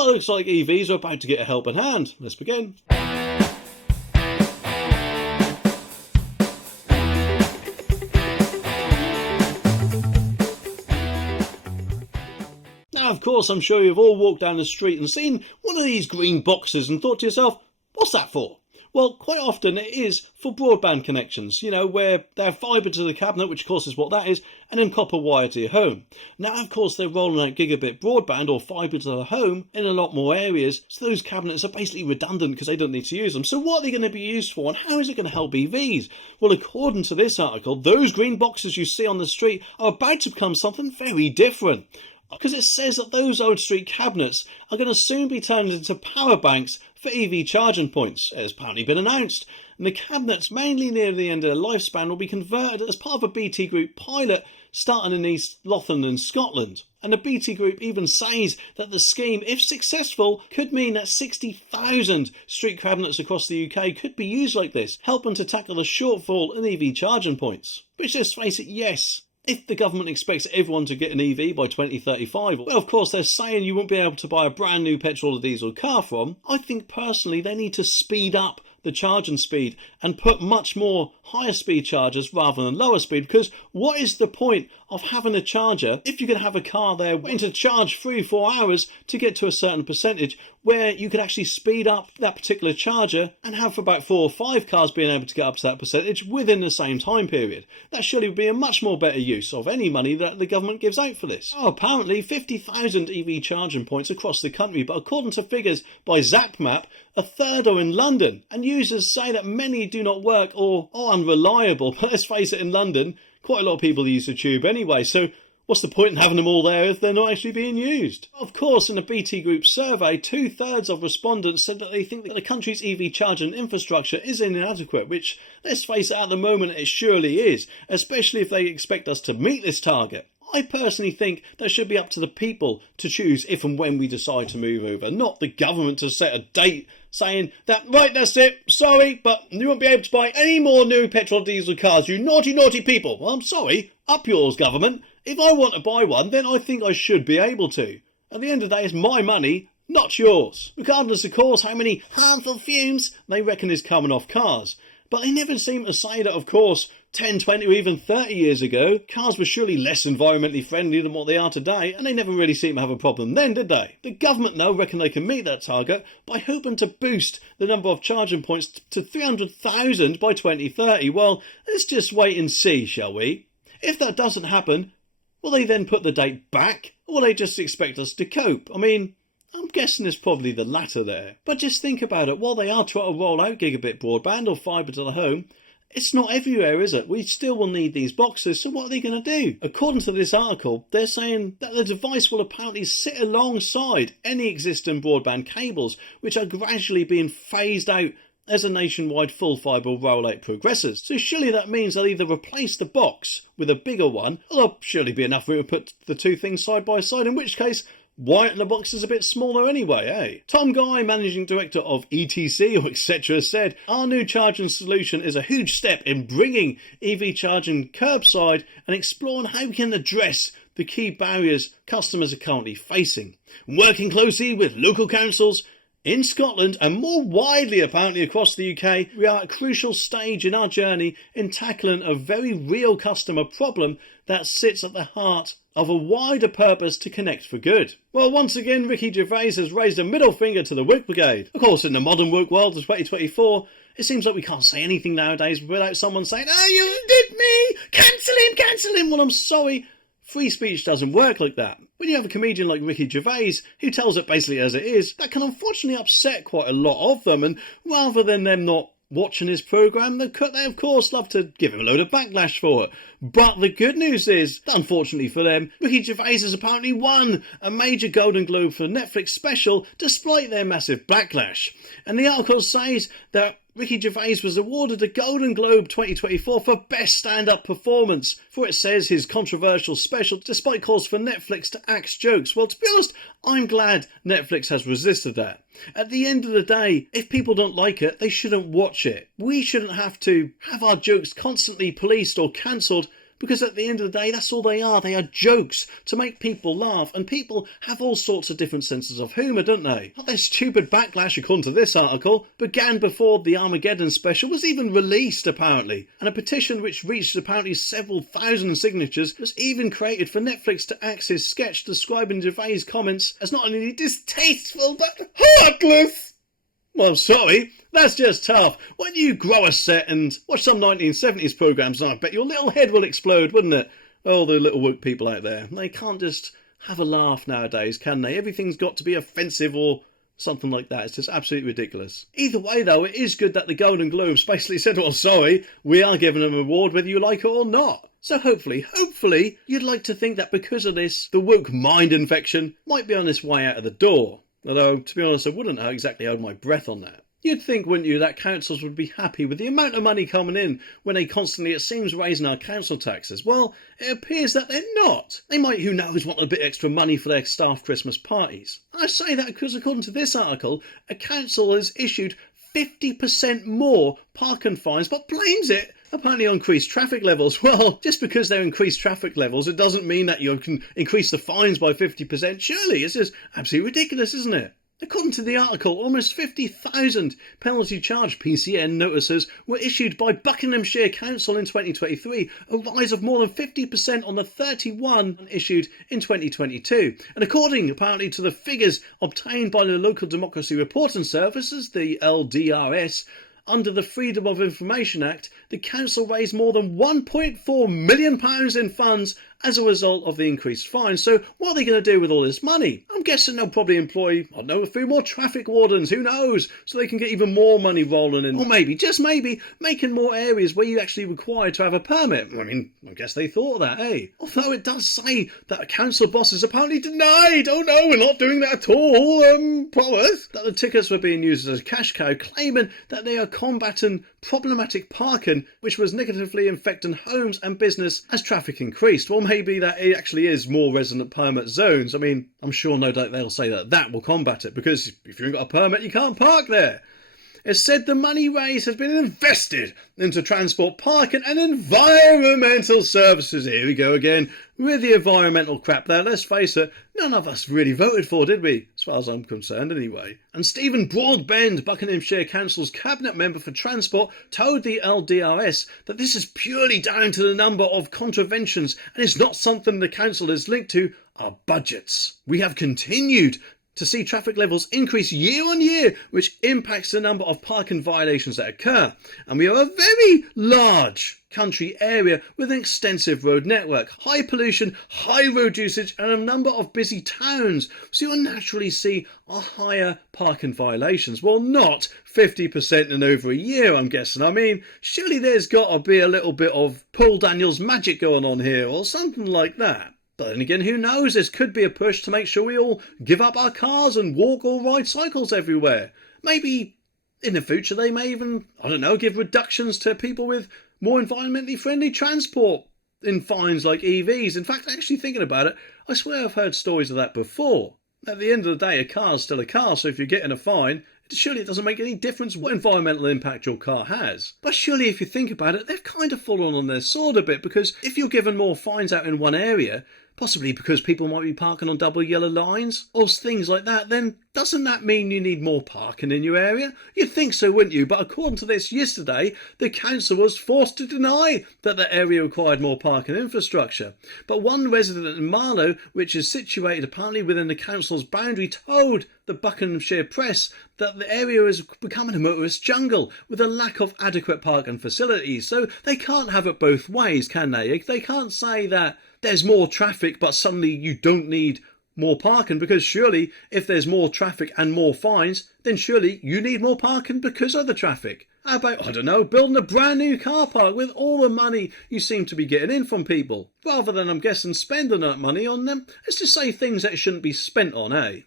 Well, it looks like EVs are about to get a helping hand. Let's begin. Now, of course, I'm sure you've all walked down the street and seen one of these green boxes and thought to yourself, what's that for? Well, quite often it is for broadband connections, where they have fibre to the cabinet, which of course is what that is, and then copper wire to your home. Now, of course, they're rolling out gigabit broadband or fibre to the home in a lot more areas, so those cabinets are basically redundant because they don't need to use them. So what are they going to be used for, and how is it going to help EVs? Well, according to this article, those green boxes you see on the street are about to become something very different. Because it says that those old street cabinets are going to soon be turned into power banks for EV charging points, it has apparently been announced. And the cabinets, mainly near the end of their lifespan, will be converted as part of a BT Group pilot starting in East Lothian in Scotland. And the BT Group even says that the scheme, if successful, could mean that 60,000 street cabinets across the UK could be used like this, helping to tackle the shortfall in EV charging points. Which, let's face it, yes, if the government expects everyone to get an EV by 2035, well, of course, they're saying you won't be able to buy a brand new petrol or diesel car from. I think personally they need to speed up the charging speed and put much more higher speed chargers rather than lower speed, because what is the point of having a charger if you can have a car there waiting to charge 3-4 hours to get to a certain percentage, where you could actually speed up that particular charger and have about 4 or 5 cars being able to get up to that percentage within the same time period. That surely would be a much more better use of any money that the government gives out for this. Oh, apparently 50,000 EV charging points across the country, but according to figures by ZapMap, a third are in London, and users say that many do not work or are unreliable. But let's face it, in London, quite a lot of people use the tube anyway, so what's the point in having them all there if they're not actually being used? Of course, in a BT Group survey, 2/3 of respondents said that they think that the country's EV charging infrastructure is inadequate, which, let's face it, at the moment it surely is, especially if they expect us to meet this target. I personally think that it should be up to the people to choose if and when we decide to move over, not the government to set a date saying that, right, that's it, sorry, but you won't be able to buy any more new petrol diesel cars, you naughty, naughty people. Well, I'm sorry, up yours, government. If I want to buy one, then I think I should be able to. At the end of the day, it's my money, not yours. Regardless, of course, how many harmful fumes they reckon is coming off cars. But they never seem to say that, of course, 10, 20 or even 30 years ago, cars were surely less environmentally friendly than what they are today, and they never really seemed to have a problem then, did they? The government now reckon they can meet that target by hoping to boost the number of charging points to 300,000 by 2030. Well, let's just wait and see, shall we? If that doesn't happen, will they then put the date back, or will they just expect us to cope? I mean, I'm guessing it's probably the latter there. But just think about it, while they are trying to roll out gigabit broadband or fibre to the home, it's not everywhere, is it? We still will need these boxes, so what are they going to do? According to this article, they're saying that the device will apparently sit alongside any existing broadband cables, which are gradually being phased out as a nationwide full fibre rollout progresses. So surely that means they'll either replace the box with a bigger one, or there'll surely be enough room to put the two things side by side, in which case, why aren't the boxes a bit smaller anyway, eh? Tom Guy, managing director of ETC or etc., said, "Our new charging solution is a huge step in bringing EV charging curbside and exploring how we can address the key barriers customers are currently facing. Working closely with local councils in Scotland and more widely apparently across the UK, we are at a crucial stage in our journey in tackling a very real customer problem that sits at the heart of a wider purpose to connect for good." Well, once again, Ricky Gervais has raised a middle finger to the woke brigade. Of course, in the modern woke world of 2024, it seems like we can't say anything nowadays without someone saying, "Oh, you did me! Cancel him! Well, I'm sorry. Free speech doesn't work like that. When you have a comedian like Ricky Gervais, who tells it basically as it is, that can unfortunately upset quite a lot of them, and rather than them not watching his programme, they of course love to give him a load of backlash for it. But the good news is, unfortunately for them, Ricky Gervais has apparently won a major Golden Globe for Netflix special despite their massive backlash. And the article says that Ricky Gervais was awarded a Golden Globe 2024 for Best Stand-Up Performance for, it says, his controversial special, despite calls for Netflix to axe jokes. Well, to be honest, I'm glad Netflix has resisted that. At the end of the day, if people don't like it, they shouldn't watch it. We shouldn't have to have our jokes constantly policed or cancelled Because at the end of the day, that's all they are. They are jokes to make people laugh, and people have all sorts of different senses of humour, don't they? Their stupid backlash, according to this article, began before the Armageddon special was even released, apparently, and a petition which reached apparently several thousand signatures was even created for Netflix to axe his sketch describing Gervais' comments as not only distasteful but heartless. Well, sorry, that's just tough. When you grow a set and watch some 1970s programmes, I bet your little head will explode, wouldn't it? Oh, the little woke people out there. They can't just have a laugh nowadays, can they? Everything's got to be offensive or something like that. It's just absolutely ridiculous. Either way, though, it is good that the Golden Globes basically said, well, sorry, we are giving them a reward whether you like it or not. So hopefully, you'd like to think that because of this, the woke mind infection might be on its way out of the door. Although, to be honest, I wouldn't exactly hold my breath on that. You'd think, wouldn't you, that councils would be happy with the amount of money coming in when they constantly, it seems, raising our council taxes. Well, it appears that they're not. They might, who knows, want a bit extra money for their staff Christmas parties. I say that because, according to this article, a council has issued 50% more parking fines, but blames it apparently on increased traffic levels. Well, just because they're increased traffic levels, it doesn't mean that you can increase the fines by 50%. Surely, it's just absolutely ridiculous, isn't it? According to the article, almost 50,000 penalty charge PCN notices were issued by Buckinghamshire Council in 2023, a rise of more than 50% on the 31 issued in 2022. And according, apparently, to the figures obtained by the Local Democracy Reporting Services, the LDRS, under the Freedom of Information Act, the council raised more than £1.4 million in funds as a result of the increased fines. So what are they going to do with all this money? I'm guessing they'll probably employ, I don't know, a few more traffic wardens, who knows, so they can get even more money rolling in. Or maybe, just maybe, making more areas where you actually require to have a permit. I mean, I guess they thought of that, eh? Although it does say that a council boss has apparently denied, oh no, we're not doing that at all, promise, that the tickets were being used as a cash cow, claiming that they are combating problematic parking, which was negatively affecting homes and business as traffic increased. Well, maybe that it actually is more resident permit zones. I mean, I'm sure no doubt they'll say that that will combat it, because if you ain't got a permit, you can't park there. It said the money raised has been invested into transport, parking and environmental services. Here we go again with the environmental crap there. Let's face it, none of us really voted for, did we? As far as I'm concerned, anyway. And Stephen Broadbent, Buckinghamshire Council's Cabinet Member for Transport, told the LDRS that this is purely down to the number of contraventions and is not something the council is linked to our budgets. We have continued to see traffic levels increase year on year, which impacts the number of parking violations that occur. And we are a very large country area with an extensive road network, high pollution, high road usage and a number of busy towns. So you'll naturally see a higher parking violations. Well, not 50% in over a year, I'm guessing. I mean, surely there's got to be a little bit of Paul Daniels magic going on here or something like that. But then again, who knows? This could be a push to make sure we all give up our cars and walk or ride cycles everywhere. Maybe in the future they may even, I don't know, give reductions to people with more environmentally friendly transport in fines like EVs. In fact, actually thinking about it, I swear I've heard stories of that before. At the end of the day, a car's still a car, so if you're getting a fine, surely it doesn't make any difference what environmental impact your car has. But surely if you think about it, they've kind of fallen on their sword a bit, because if you're given more fines out in one area, possibly because people might be parking on double yellow lines or things like that, then doesn't that mean you need more parking in your area? You'd think so, wouldn't you? But according to this yesterday, the council was forced to deny that the area required more parking infrastructure. But one resident in Marlow, which is situated apparently within the council's boundary, told the Buckinghamshire Press that the area is becoming a motorist jungle with a lack of adequate parking facilities. So they can't have it both ways, can they? They can't say that there's more traffic but suddenly you don't need more parking, because surely if there's more traffic and more fines, then surely you need more parking because of the traffic. How about, I don't know, building a brand new car park with all the money you seem to be getting in from people, rather than, I'm guessing, spending that money on them? Let's just say things that it shouldn't be spent on, eh?